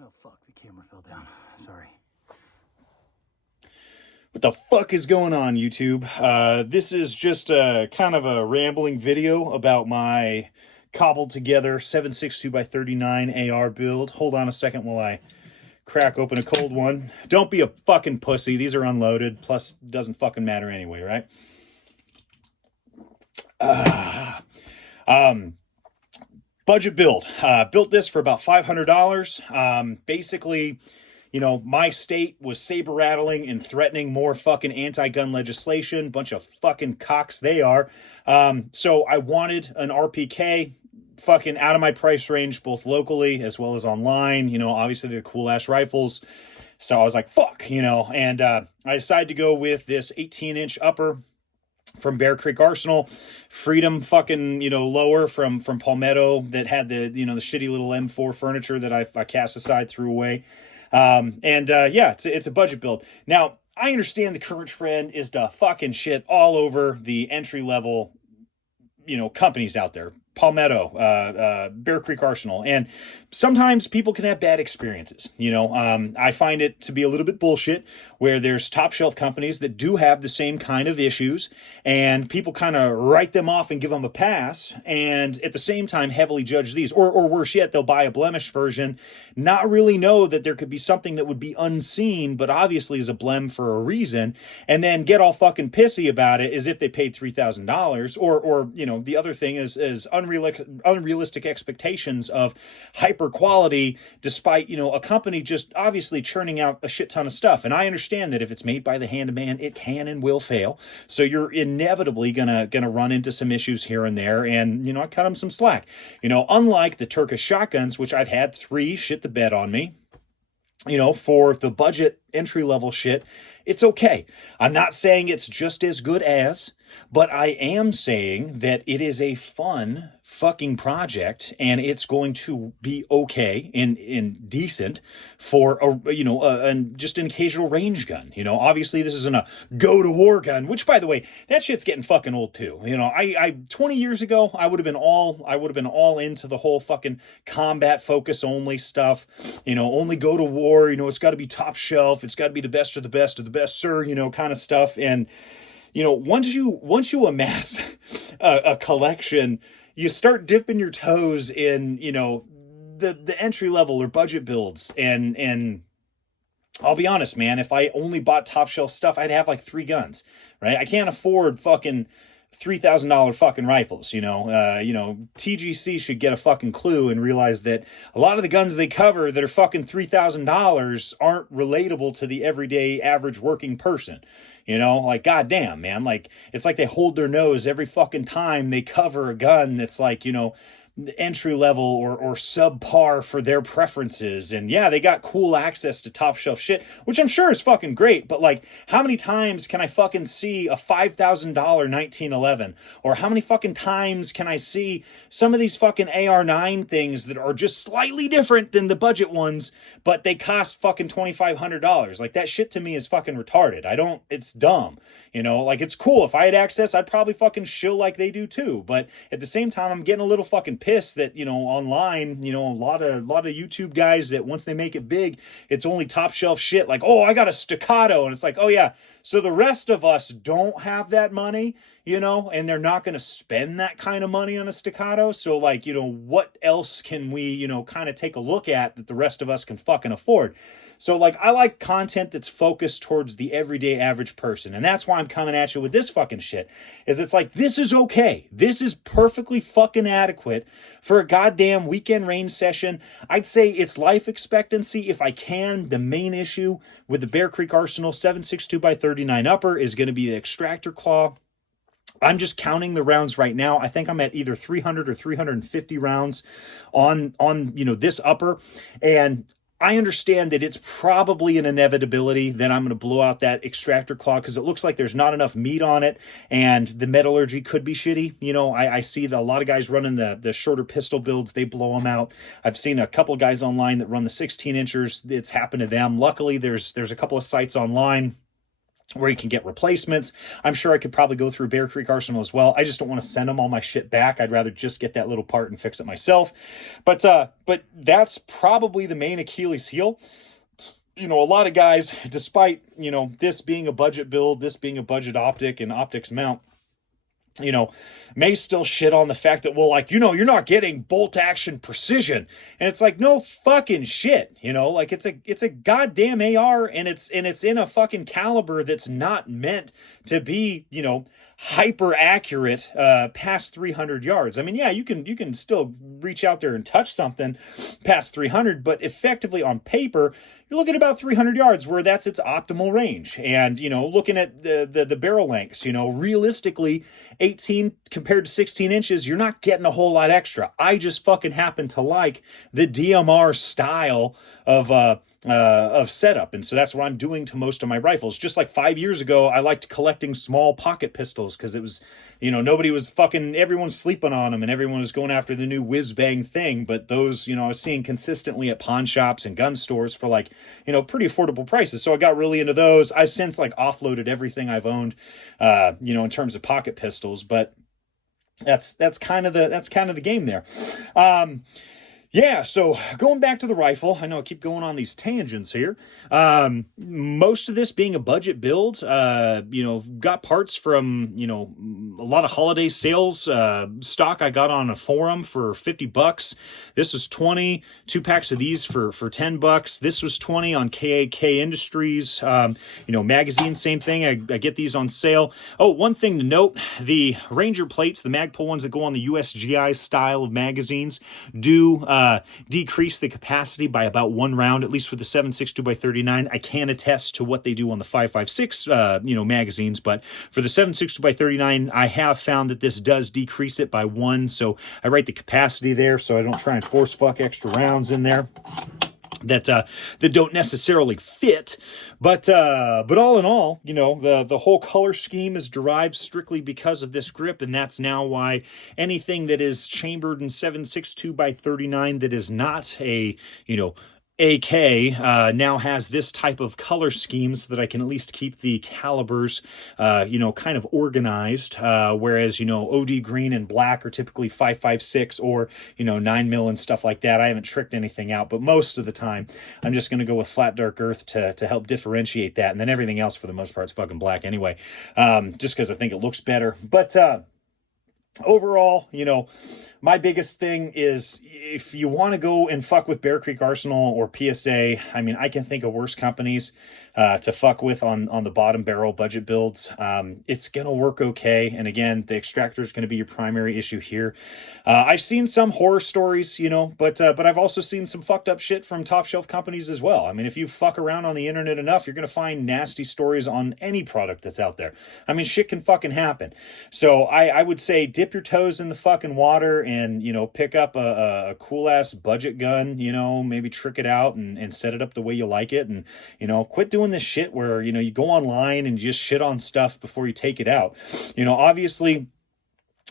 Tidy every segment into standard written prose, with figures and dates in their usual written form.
Well, fuck, the camera fell down. Sorry. What the fuck is going on, YouTube? This is just a kind of a rambling video about my cobbled together 7.62x39 AR build. Hold on a second while I crack open a cold one. Don't be a fucking pussy. These are unloaded. Plus, doesn't fucking matter anyway, right? Budget build. Built this for about $500. Basically, you know, my state was saber rattling and threatening more fucking anti-gun legislation. Bunch of fucking cocks they are. So I wanted an RPK fucking out of my price range, both locally as well as online. You know, obviously they're cool ass rifles. So I was like, fuck, you know, and I decided to go with this 18-inch upper from Bear Creek Arsenal, Freedom fucking, you know, lower from Palmetto that had the, you know, the shitty little M4 furniture that I cast aside, threw away. Yeah, it's a budget build. Now, I understand the current trend is to fucking shit all over the entry level, you know, companies out there. Palmetto, Bear Creek Arsenal. And sometimes people can have bad experiences. You know, I find it to be a little bit bullshit where there's top shelf companies that do have the same kind of issues and people kind of write them off and give them a pass. And at the same time, heavily judge these, or worse yet, they'll buy a blemished version, not really know that there could be something that would be unseen, but obviously is a blem for a reason, and then get all fucking pissy about it as if they paid $3,000. Or, you know, the other thing is unrealistic expectations of hyper quality, despite, you know, a company just obviously churning out a shit ton of stuff. And I understand that if it's made by the hand of man, it can and will fail. So you're inevitably gonna run into some issues here and there. And, you know, I cut them some slack. You know, unlike the Turkish shotguns, which I've had 3 shit the bed on me, you know, for the budget entry level shit, it's okay. I'm not saying it's just as good as, but I am saying that it is a fun fucking project and it's going to be okay and decent for a, you know, just an occasional range gun. You know, obviously this isn't a go to war gun, which by the way, that shit's getting fucking old too. You know, I 20 years ago, I would have been all into the whole fucking combat focus only stuff, you know, only go to war, you know, it's got to be top shelf, it's got to be the best of the best of the best, sir, you know, kind of stuff. And you know, once you amass a collection, you start dipping your toes in, you know, the entry level or budget builds. And I'll be honest, man, if I only bought top shelf stuff, I'd have like 3 guns, right? I can't afford fucking $3,000 fucking rifles, you know. TGC should get a fucking clue and realize that a lot of the guns they cover that are fucking $3,000 aren't relatable to the everyday average working person. You know, like, goddamn, man, like, it's like they hold their nose every fucking time they cover a gun that's like, you know, entry level or subpar for their preferences. And yeah, they got cool access to top shelf shit, which I'm sure is fucking great, but like, how many times can I fucking see a $5,000 1911? Or how many fucking times can I see some of these fucking AR9 things that are just slightly different than the budget ones, but they cost fucking $2,500? Like, that shit to me is fucking retarded. It's dumb. You know, like, it's cool. If I had access, I'd probably fucking shill like they do too. But at the same time, I'm getting a little fucking pissed that, you know, online, you know, a lot of YouTube guys that once they make it big, it's only top shelf shit. Like, oh, I got a staccato. And it's like, oh yeah, so the rest of us don't have that money, you know, and they're not going to spend that kind of money on a staccato. So like, you know, what else can we, you know, kind of take a look at that the rest of us can fucking afford? So like, I like content that's focused towards the everyday average person. And that's why I'm coming at you with this fucking shit, is it's like, this is okay. This is perfectly fucking adequate for a goddamn weekend range session. I'd say it's life expectancy. If I can, the main issue with the Bear Creek Arsenal 7.62x39 upper is going to be the extractor claw. I'm just counting the rounds right now. I think I'm at either 300 or 350 rounds on you know, this upper. And I understand that it's probably an inevitability that I'm going to blow out that extractor claw because it looks like there's not enough meat on it and the metallurgy could be shitty. You know, I see that a lot of guys running the shorter pistol builds, they blow them out. I've seen a couple of guys online that run the 16 inchers. It's happened to them. Luckily, there's a couple of sites online where you can get replacements. I'm sure I could probably go through Bear Creek Arsenal as well. I just don't want to send them all my shit back. I'd rather just get that little part and fix it myself. But that's probably the main Achilles heel. A lot of guys, despite, this being a budget build, this being a budget optic and optics mount, may still shit on the fact that, well, you're not getting bolt action precision. And it's like, no fucking shit, it's a goddamn AR, and it's in a fucking caliber that's not meant to be, hyper accurate past 300 yards. I mean, yeah, you can still reach out there and touch something past 300, but effectively on paper, you're looking at about 300 yards where that's its optimal range. And, looking at the barrel lengths, realistically, 18 compared to 16 inches, you're not getting a whole lot extra. I just fucking happen to like the DMR style of setup. And so that's what I'm doing to most of my rifles. Just like 5 years ago, I liked collecting small pocket pistols because it was, everyone's sleeping on them and everyone was going after the new whiz bang thing. But those, I was seeing consistently at pawn shops and gun stores for pretty affordable prices. So I got really into those. I've since offloaded everything I've owned, in terms of pocket pistols, but that's kind of the game there. Yeah, so going back to the rifle, I know I keep going on these tangents here. Most of this being a budget build, got parts from, a lot of holiday sales, stock I got on a forum for $50. This was 20, 2 packs of these for $10. This was 20 on KAK Industries. Magazine, same thing. I get these on sale. Oh, one thing to note, the Ranger plates, the Magpul ones that go on the USGI style of magazines, do decrease the capacity by about 1 round, at least with the 7.62 by 39. I can attest to what they do on the 5.56, magazines, but for the 7.62 by 39, I have found that this does decrease it by 1. So I write the capacity there, so I don't try and force fuck extra rounds in there that don't necessarily fit. But all in all, the whole color scheme is derived strictly because of this grip, and that's now why anything that is chambered in 7.62 by 39 that is not a, AK now has this type of color scheme so that I can at least keep the calibers, kind of organized. Whereas, OD green and black are typically 5.56 or, 9mm and stuff like that. I haven't tricked anything out, but most of the time I'm just going to go with flat dark earth to help differentiate that. And then everything else for the most part is fucking black anyway, just because I think it looks better. But overall, my biggest thing is if you want to go and fuck with Bear Creek Arsenal or PSA, I mean, I can think of worse companies to fuck with on the bottom barrel budget builds. It's going to work okay. And again, the extractor is going to be your primary issue here. I've seen some horror stories, but I've also seen some fucked up shit from top shelf companies as well. I mean, if you fuck around on the internet enough, you're going to find nasty stories on any product that's out there. I mean, shit can fucking happen. So I would say dip your toes in the fucking water and, pick up a cool ass budget gun, maybe trick it out and set it up the way you like it. And, quit doing this shit where, you go online and just shit on stuff before you take it out. Obviously,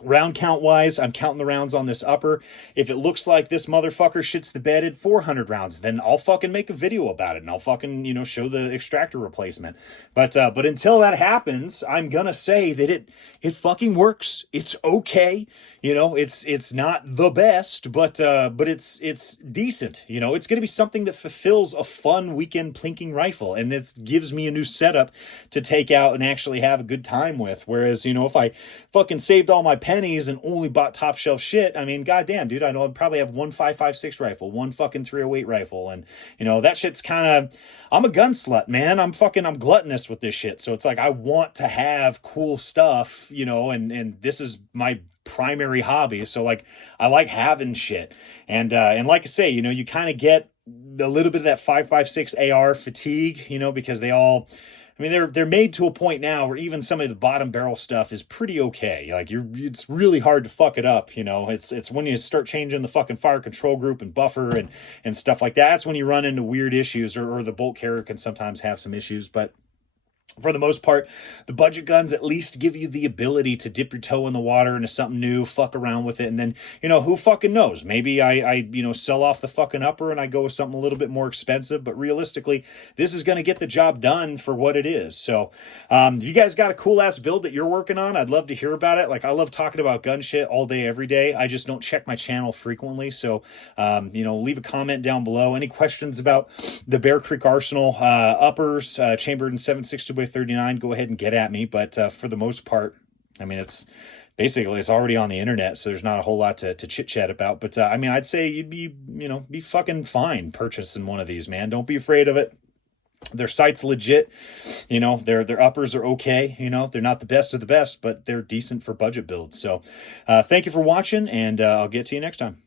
round count wise, I'm counting the rounds on this upper. If it looks like this motherfucker shits the bed at 400 rounds, then I'll fucking make a video about it and I'll fucking, show the extractor replacement. But until that happens, I'm gonna say that it fucking works. It's okay. It's not the best, but it's decent. It's gonna be something that fulfills a fun weekend plinking rifle, and it gives me a new setup to take out and actually have a good time with. Whereas, if I fucking saved all my pennies and only bought top shelf shit, I mean, goddamn, dude, I'd probably have one 5.56 rifle, one fucking 308 rifle, and that shit's kind of. I'm a gun slut, man. I'm gluttonous with this shit. So it's like I want to have cool stuff, and this is my primary hobby. So I like having shit. And like I say, you kind of get a little bit of that 5.56 AR fatigue, because they all, I mean, they're made to a point now where even some of the bottom barrel stuff is pretty okay. It's really hard to fuck it up. It's when you start changing the fucking fire control group and buffer and stuff like that. That's when you run into weird issues, or the bolt carrier can sometimes have some issues. But For the most part, the budget guns at least give you the ability to dip your toe in the water into something new, fuck around with it, and then, who fucking knows? Maybe I sell off the fucking upper and I go with something a little bit more expensive, but realistically, this is going to get the job done for what it is. So, you guys got a cool-ass build that you're working on? I'd love to hear about it. Like, I love talking about gun shit all day, every day. I just don't check my channel frequently, so, leave a comment down below. Any questions about the Bear Creek Arsenal uppers, chambered in 7.62 39, go ahead and get at me. But for the most part, I mean, it's already on the internet, so there's not a whole lot to chit chat about. But I mean, I'd say you'd be fucking fine purchasing one of these, man. Don't be afraid of it. Their site's legit. Their uppers are okay. They're not the best of the best, but they're decent for budget builds. So thank you for watching, and I'll get to you next time.